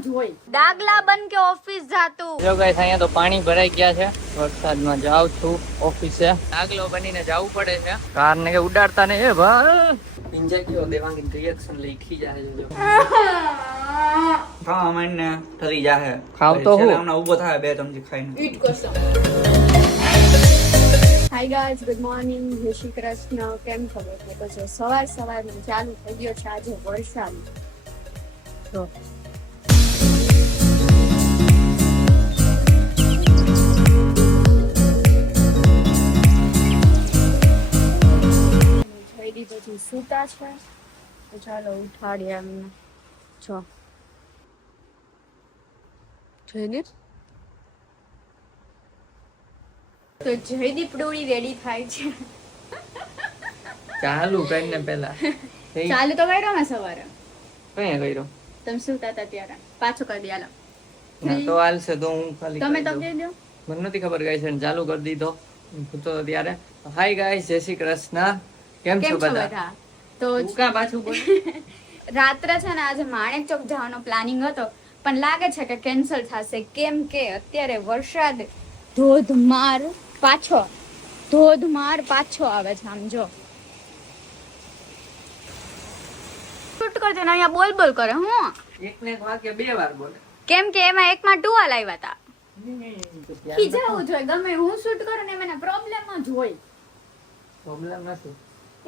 Problem જ હોય. ડાગલા બન કે ઓફિસ જાતું. જો ગાઈસ અહીંયા તો પાણી ભરાઈ ગયા છે. વરસાદમાં જાઉં છું ઓફિસે. ડાગલો બનીને જવું પડે છે. કાર ને કે ઉડાડતા ને એ ભાઈ પિંજા કયો દેવાંગી રિએક્શન લખી જાય જો. હા મને ઠરી જાહે. ખાવ તો હું હમણાં ઊભો થાય બે ચમચી ખાઈને. ઈટ કરશો. હાય ગાઈઝ, ગુડ મોર્નિંગ, જય શ્રી કૃષ્ણ. કેમ ખબર છે? તો જો સવારમાં ચાલુ થઈ ગયો છે આજે વરસાદ. તો જયદી પછી સૂતા છે તો ચાલો ઉઠાડીએ એમને. જો જયદીપ તો જયદીપ ડોળી રેડી થાય છે. ચાલુ કરીને પેલા ચાલુ તો કર્યો મેં સવારે. કઈ કર્યો તમે સુતા હતા ત્યારે. પાછું કરી દે. ના તો હાલશે તો હું ખાલી તમે કરી તો દઉં. કહી દો. મને નથી ખબર ગાઈસ ને ચાલુ કરી દીધો હું તો ત્યારે. હાય ગાઈસ, જય શ્રી કૃષ્ણ. કેમ છો બધા? તો તું કા પાછું બોલ. રાત્રે છે ને આજે માણેક ચોક જવાનો પ્લાનિંગ હતો પણ લાગે છે કે કેન્સલ થશે કેમ કે અત્યારે વરસાદ ધોધમાર પાછો આવે છે. આમ જો શૂટ કરજો ને અહીંયા બોલ બોલ કરે હું એક ને એક વાક્ય બે વાર બોલે. કેમ કે એમાં એકમાં ટુવાલ આવ્યા હતા. ખીજાવું જોઈએ ગમે હું શૂટ કરું ને મને પ્રોબ્લેમ જ હોય. પ્રોબ્લેમ નથી.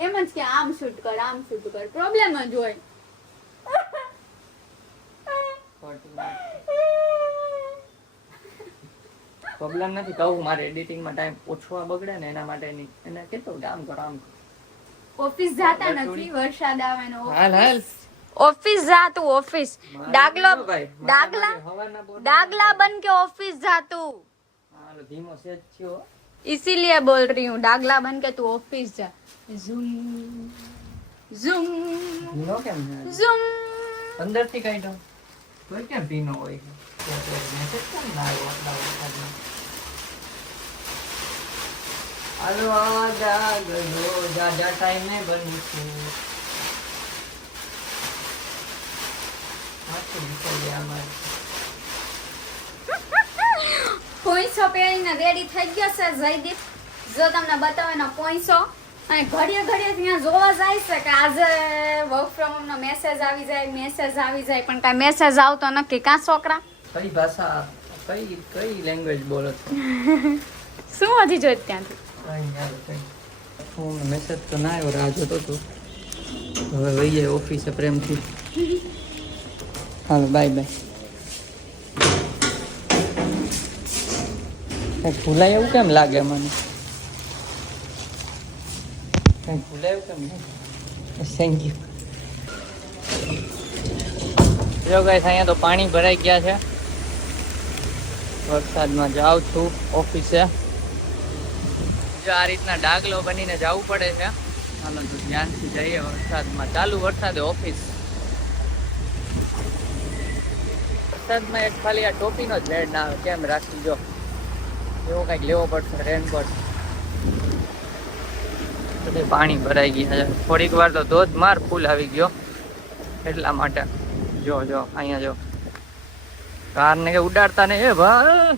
એમ જ કે આમ શૂટ કર પ્રોબ્લેમ જ હોય. પ્રોબ્લેમ નથી કહું મારે એડિટિંગમાં ટાઈમ ઓછો બગડે ને એના માટે નહીં. એને કેતો આમ કરો આમ કરો. ઓફિસ જાતા નથી વરસાદ આવે ને હાલ હાલ ઓફિસ જાતું ઓફિસ ડાગલા હવાના બોલ बन के ऑफिस जा तू. હાલો ધીમો સેજ થયો. इसीलिए बोल रही हूँ डागला बन के तू ऑफिस जा. ઝૂમ ઝૂમ ધીમો કેમ છે ઝૂમ. અંદરથી કાઢો કોઈ કેમ ભીનો હોય. મેસેજ કેમ ના આવ્યો આટલા વરસાદમાં? હાલો આ ડાગલો જાજા ટાઈમે બનીશું. માથું દુખાઈ જાય અમારે. પોઈસો પહેરીને રેડી થઈ ગયો છે જયદીપ. જો તમને બતાવેનો પોઈસો અને ઘડીએ ત્યાં જોવા જાય છે કે આજે વર્ક ફ્રોમ હોમ નો મેસેજ આવી જાય પણ કાંઈ મેસેજ આવતો નક્કી. કાં છોકરા કઈ ભાષા કઈ લેંગ્વેજ બોલો છો? શું હજી જોઈ ત્યાંથી હું મેસેજ તો ના આવ્યો, રાહ જોતો હતો. હવે વહી જાય ઓફિસે પ્રેમથી. હાલો બાય બાય. કંઈક ભૂલાય એવું કેમ લાગે મને? કંઈક ભૂલાય એવું કેમ લાગે? Thank you. જો ગાઈસ અહીંયા તો પાણી ભરાઈ ગયા છે. વરસાદમાં જાઉં છું ઓફિસે. જો આ રીતના ડાગલો બનીને જવું પડે છે. હાલો તો ધ્યાનથી જઈએ વરસાદમાં. ચાલુ વરસાદે ઓફિસ. વરસાદમાં એક ખાલી આ ટોપીનો જ રેડ ના આવે કેમ રાખી જો. એવો કંઈક લેવો પડશે રેનકોટ. બધે પાણી ભરાઈ ગયા છે. થોડીક વાર તો ધોધમાર ફૂલ આવી ગયો એટલા માટે. જો અહીંયા જો કાર ને કે ઉડાડતા ને એ ભાઈ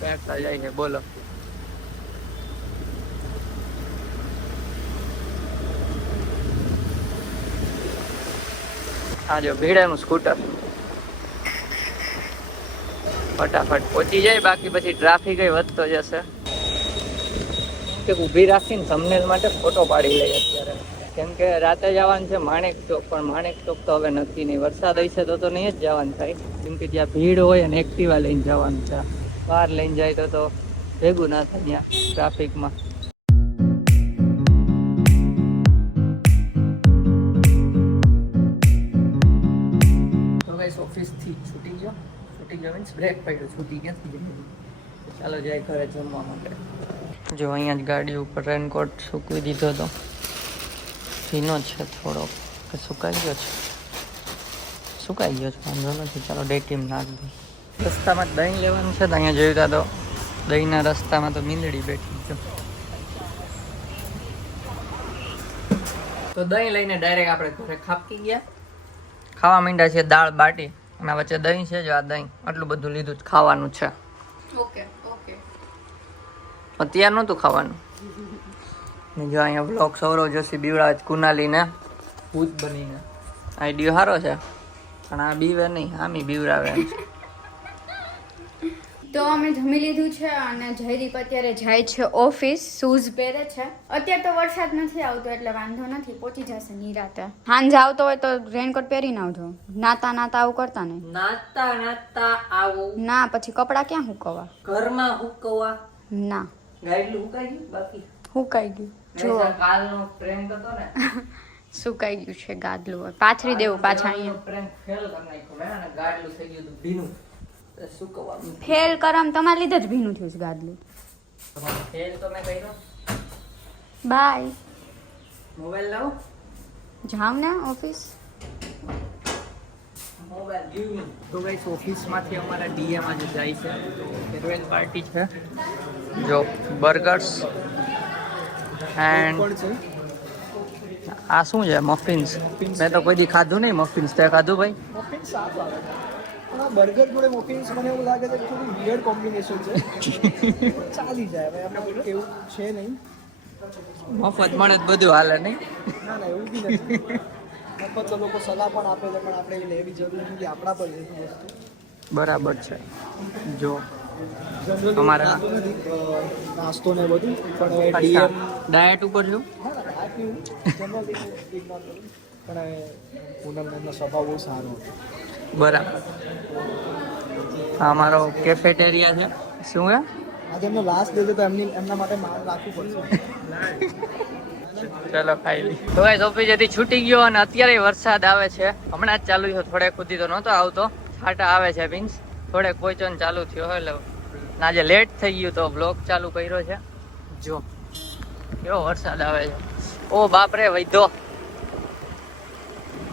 બેઠતા જાય છે. બોલો આ જો ભીડેનું સ્કૂટર ફટાફટ પહોંચી જાય બાકી પછી ટ્રાફિક વધતો જશે. કે ઊભી રાખીને થંબનેલ માટે ફોટો પાડી લઈએ અત્યારે. કેમ કે રાતે જવાનું છે માણેક ચોક પણ માણેક ચોક તો હવે નક્કી નહીં. વરસાદ હશે તો નહીં જ જવાનું થાય કેમ કે ત્યાં ભીડ હોય અને એક્ટિવા લઈને જવાનું છે. બહાર લઈને જાય તો ભેગું ના થાય ત્યાં ટ્રાફિકમાં. તો ગાઈસ ઓફિસથી છૂટી ગયો મીન્સ બ્રેક પડ્યો. છૂટી ક્યાંથી ગયો? ચાલો જાય ઘરે જમવા માટે. જો અહીંયા જ ગાડી ઉપર રેનકોટ સૂકવી દીધો હતો. ભીનો છે થોડોક કે સુકાઈ ગયો છે વાંધો નથી. ચાલો ડેકીમ નાખ દઉં. રસ્તામાં દહીં લેવાનું છે તો અહીંયા જોયું તો દહીંના રસ્તામાં તો મીંદડી બેઠી. જો તો દહીં લઈને ડાયરેક્ટ આપણે ઘરે ખાપકી ગયા. ખાવા માંડ્યા છે દાળ બાટી અને વચ્ચે દહીં છે. જો આ દહીં આટલું બધું લીધું જ ખાવાનું છે. Okay okay. અત્યાર નહોતું ખાવાનું. ને જો અહીંયા બ્લોગ સૌરવ જોશી બીવડાવે છે કુનાલીને ભૂત બનીને. આઈડિયો સારો છે પણ આ બીવે નહીં, આમી બીવડાવે. તો અમે જમી લીધું છે અને જયદીપ અત્યારે જાય છે ઓફિસ. શૂઝ પહેરે છે. અત્યારે તો વરસાદ નથી આવતો એટલે વાંધો નથી, પહોંચી જશે નિરાતે. સાંજે આવતો હોય તો રેનકોટ પહેરીને આવજો. નાતા નાતા આવું કરતા નહીં. નાતા નાતા આવું ના પછી કપડાં ક્યાં હુકવવા? ઘરમાં હુકવા ના ગાઈડલું હુકાઈ ગયું બાકી હુકાઈ ગયું. જો કાલનો પ્રેન્ક હતો ને સુકાઈ ગયું છે ગાદલું. પાથરી દેવું પાછા અહીંયા. પ્રેન્ક ફેલ કરી નાખ્યો અને ગાડલું થઈ ગયું હતું ભીનું. સુકવાનું ફેલ કરમ તમારે લીધે જ ભીનું થયું છે ગાદલું. ફેલ તો મેં કર્યો. બાય. મોબાઈલ લાવો. જાવ ને ઓફિસ. Mobile give me. તો ગાઈસ ઓફિસમાંથી અમારા ડીએમ આજે જાય છે. ફેરવેલ પાર્ટી છે. જો બર્ગર્સ એન્ડ આ શું છે? મફિન્સ. મેં તો કોઈ દી ખાધું નહીં મફિન્સ. તે ખાધું ભાઈ? મફિન્સ સાફ આવે પણ આ બર્ગર જોડે મફિન્સ મને એવું લાગે છે કે થોડું વિયર્ડ કોમ્બિનેશન છે. ચાલી જાય હવે આપણે કેવું છે નહીં. મફત મળે તો બધું હાલે નહીં. ના ના એવું બી નથી. મફત તો લોકો સલાહ પણ આપે છે પણ આપણે એ લેવી જરૂરી નથી. આપણા પર એ વસ્તુ બરાબર છે. જો જનરલી અમારા નાસ્તો ને બધું પણ અચ્છા ડીએમ ડાયટ ઉપર છું. હા ના આટલું જનરલી ઇગ્નોર કરું પણ પૂનમનો સ્વભાવ બહુ સારો હતો. બરાબર. આ અમારો કેફેટેરિયા છે. શું હે? આજે એમનો લાસ્ટ ડે છે તો એમના માટે માન રાખવું પડશે. ચલો ખાઈ લઈ. તો ગાઈસ ઓફિસ જતી છૂટી ગયો અને અત્યારે વરસાદ આવે છે. હમણાં જ ચાલુ થયો. થોડેક સુધી તો નહોતો આવતો. છાંટા આવે છે મીન્સ થોડેક પહોંચવાનું ચાલુ થયો હોય એટલે આજે લેટ થઈ ગયું તો બ્લોગ ચાલુ કર્યો છે. જો કેવો વરસાદ આવે છે. ઓ બાપ રે વૈધો.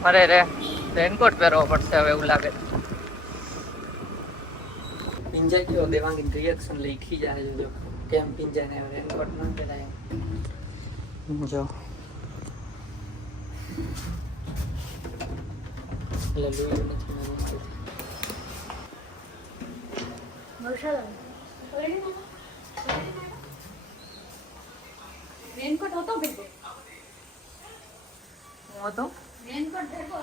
અરે રે રેનકોટ પહેરવો પડશે હવે એવું લાગે. પિંજા ગયો દેવાંગી રિએક્શન લઈ ખીજા છે. જો કેમ પિંજાને રેનકોટ ન પહેરાય. જો એટલે લઈ નથી રેનકોટ હતો ભેગો. હું હતો રેનકોટ ભેગો.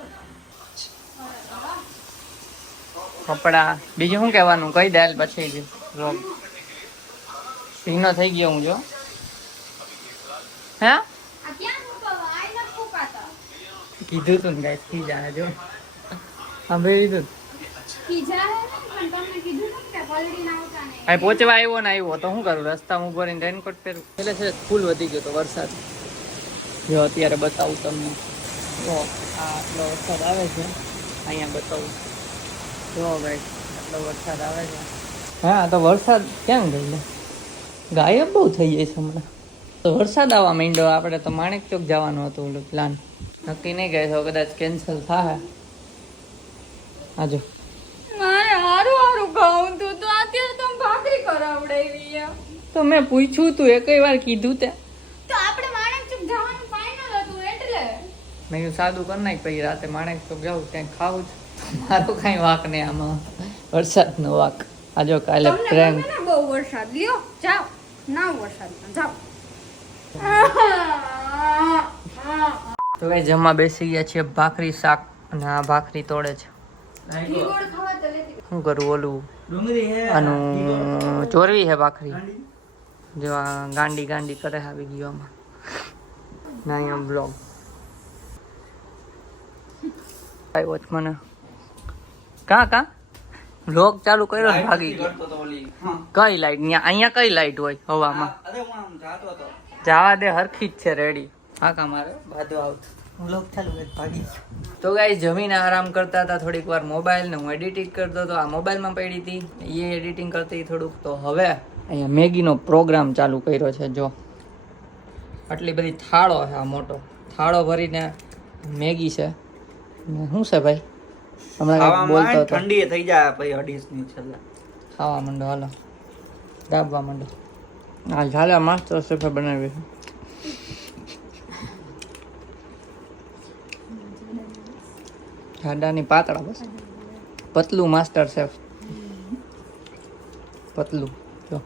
કપડા બીજું શું કહેવાનું કઈ દાલ પછી જ રોગ ભીનો થઈ ગયો હું. જો હે આ ક્યાં મૂકવા? આઈ ન ફૂકાતા. કીધું તું ને ગાઈસ થી જાય. જો સાંભળી લીધું. કીજા હે પણ તમને કીધું ને કે પલડીને આવતા નહીં. અહીં પહોંચવા આવ્યો ને આવ્યો તો શું કરું? રસ્તામાં ઉભો રહીને રેનકોટ પહેરું. એટલે છે ફૂલ વધી ગયો તો વરસાદ. જો અત્યારે બતાવું તમને. જો આ આટલો વરસાદ આવે છે. અહીંયા બતાવું. જો ભાઈ આટલો વરસાદ આવે છે. હા તો વરસાદ ક્યાં ગયેલો? ગાયબ બહુ થઈ જાય છે હમણાં. તો વરસાદ આવવા માંડ્યો. આપણે તો માણેક ચોક જવાનું હતું ઓલું પ્લાન. નક્કી નહીં ગਏ તો કદાચ કેન્સલ થાય. આજો મારે હારું હારું ખાવું તું તો અત્યારે તો ભાખરી કરાવડાવી. તો મેં પૂછ્યું તું એકઈ વાર કીધું તે. તો આપણે માણેકચોક જવાનું ફાઇનલ હતું એટલે. મેં કીધું સાદું કરી નાખ પછી રાતે માણેક ચોક જાઉં ક્યાંક ખાવું જ. મારો કાંઈ વાંક નહીં આમાં. વરસાદનો વાંક. આજો કાલે તમને પ્રેન્ક. ગમે ને બહુ વરસાદ લ્યો જાઓ ના વરસાદમાં જાઓ. તો કઈ જમવા બેસી ગયા છે. ભાખરી શાક અને આ ભાખરી તોડે છે. ઘીગોળ ખાવા તો લેતી. શું કરું ઓલું ડુંગળી હે આનું ચોરવી છે ભાખરી. જો આ ગાંડી ગાંડી કરે આવી ગયો આમાં. ના અહીંયા બ્લોગ આવ્યો છે મને. કા બ્લોગ ચાલુ કર્યો ને ભાગી ગયો. કરતો તો ઓલી હા કઈ લાઈટ અહીંયા કઈ લાઈટ હોય હવામાં? અરે હું આમ જાતો હતો જવા દે હરખી જ છે રેડી. હા કા મારે બાધો આવતો બ્લોગ ચાલુ કરી ભાગી ગયો. તો ગાઈસ જમીને આરામ કરતા હતા થોડીક વાર મોબાઈલ ને હું એડિટિંગ કરતો હતો. આ મોબાઈલમાં પડી હતી એ એડિટિંગ કરતી થોડુંક. તો હવે અહીંયા મેગીનો પ્રોગ્રામ ચાલુ કર્યો છે. જો આટલી બધી થાળો છે. આ મોટો થાળો ભરીને મેગી છે. ને શું છે ભાઈ હમણાં કંઈક બોલતો હતો. ઠંડી થઈ જાય પછી અડીસ ની છેલ્લે ખાવા માંડો હાલો દાબવા માંડો. હા ચાલે માસ્ટર શેફે બનાવી. જાડાની પાતળા બસ પતલું માસ્ટર શેફ પતલું જો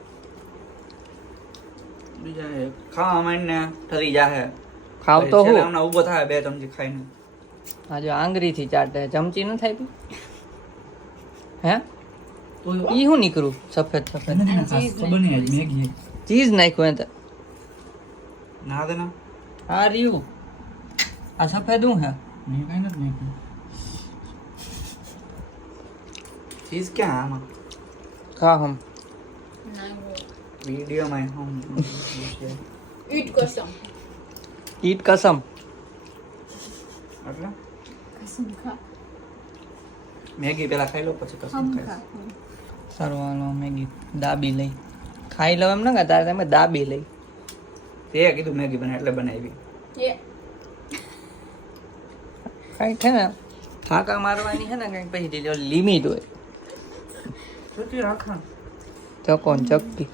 બીજા એ ખાવા માંડીને ઠરી જાહે ખાવ તો છેલ્લે હું હમણાં ઊભો થાય 2 ચમચી ખાઈને આ જો આંગળીથી ચાટે ચમચી ન થાય હે ઈ હું નીકળું સફેદ સફેદ ખબર નહીં આજ મેગી ચીઝ નાખ્યું એ તો ના દે ના આ રહ્યું આ સફેદ હું હે મેં કઈ નથી નાખ્યું ચીઝ ક્યાં આમાં ખા હમ વિડીયોમાં હમ ઈટ કસમ ઈટ કસમ એટલે કસમ ખા મેગી પેલા ખાઈ લો પછી કસમ હમ ખાઈશ ખા સરવાનો મેગી દાબી લઈ ખાઈ લો એમ ના તારે તમે દાબી લઈ તે કીધું મેગી બને એટલે બનાવી એ કઈ છે ને ફાંકા મારવાની છે ને કંઈક પછી લિમિટ હોય છૂટી રાખા ચકો ને ચક્કી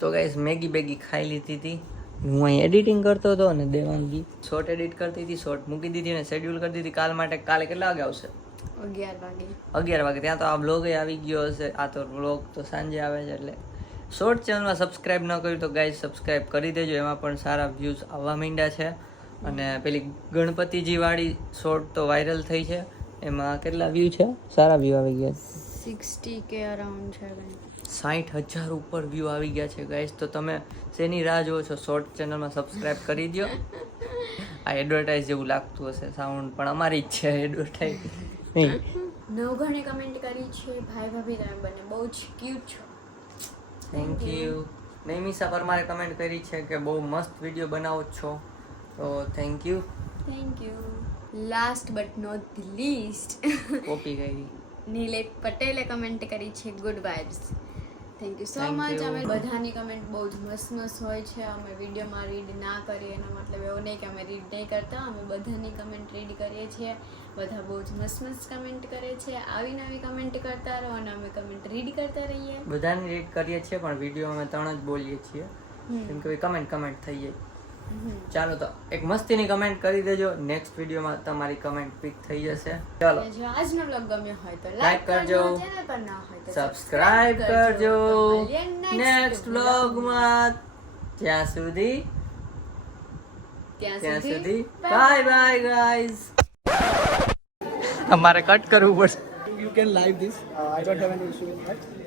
તો ગાઈસ મેગી બેગી ખાઈ લીધી હતી હું અહીં એડિટિંગ કરતો હતો અને દેવાંગી શોર્ટ એડિટ કરતી હતી શોર્ટ મૂકી દીધી અને શેડ્યુલ કરી દીધી કાલ માટે કાલે કેટલા વાગે આવશે 11 વાગે 11 વાગે ત્યાં તો આ બ્લોગ આવી ગયો હશે આ તો બ્લોગ તો સાંજે આવે છે એટલે શોર્ટ ચેનલમાં સબસ્ક્રાઇબ ન કર્યું તો ગાઈસ સબસ્ક્રાઇબ કરી દેજો એમાં પણ સારા વ્યૂઝ આવવા માંડ્યા છે અને પેલી ગણપતિજી વાળી શોર્ટ તો વાયરલ થઈ છે એમાં કેટલા વ્યૂ છે સારા વ્યૂ આવી ગયા 60k અરાઉન્ડ છે ભાઈ 60,000 ઉપર વ્યૂ આવી ગયા છે ગાઈસ તો તમે શેની રાહ જોવો છો શોર્ટ ચેનલમાં સબસ્ક્રાઇબ કરી દો આ એડવર્ટાઇઝ જેવું લાગતું હશે સાઉન્ડ પણ અમારી જ છે એડવર્ટાઇઝ નહીં નવઘણે કમેન્ટ કરી છે ભાઈ ભાભી તમે બંને બહુ જ ક્યુટ છો થેન્ક યુ નૈમિષા પરમારે કમેન્ટ કરી છે કે બહુ મસ્ત વિડીયો બનાવો છો તો thank you thank you last but not the least copy કરી નીલેશ પટેલે કમેન્ટ કરી છે good vibes thank you so Thank much you. અમે બધાની કમેન્ટ બહુ જ મસ્ત મસ્ત હોય છે અમે વિડીયોમાં રીડ ના કરીએ એનો મતલબ એવો નહીં કે અમે રીડ નહીં કરતા અમે બધાની કમેન્ટ રીડ કરીએ છીએ બધા બહુ જ મસ્ત મસ્ત કમેન્ટ કરે છે આવી નવી કમેન્ટ કરતા રહો અને અમે કમેન્ટ રીડ કરતા રહીએ બધાની રીડ કરીએ છીએ પણ વિડીયોમાં અમે 3 જ બોલીએ છીએ કેમ કે કમેન્ટ થઈ જાય ચાલો તો એક મસ્તીની કમેન્ટ કરી દેજો નેક્સ્ટ વિડીયોમાં તમારી કમેન્ટ પિક થઈ જશે ચાલો અને જો આજનો બ્લોગ ગમ્યો હોય તો Like લાઈક કરજો કરજો. ચેનલ પર ના હોય તો સબસ્ક્રાઇબ કરજો તો મળીએ નેક્સ્ટ વ્લોગમાં ત્યાં સુધી ત્યાં સુધી બાય બાય ગાઈઝ અમારે કટ કરવું પડશે You can live this. I don't have any issue with that.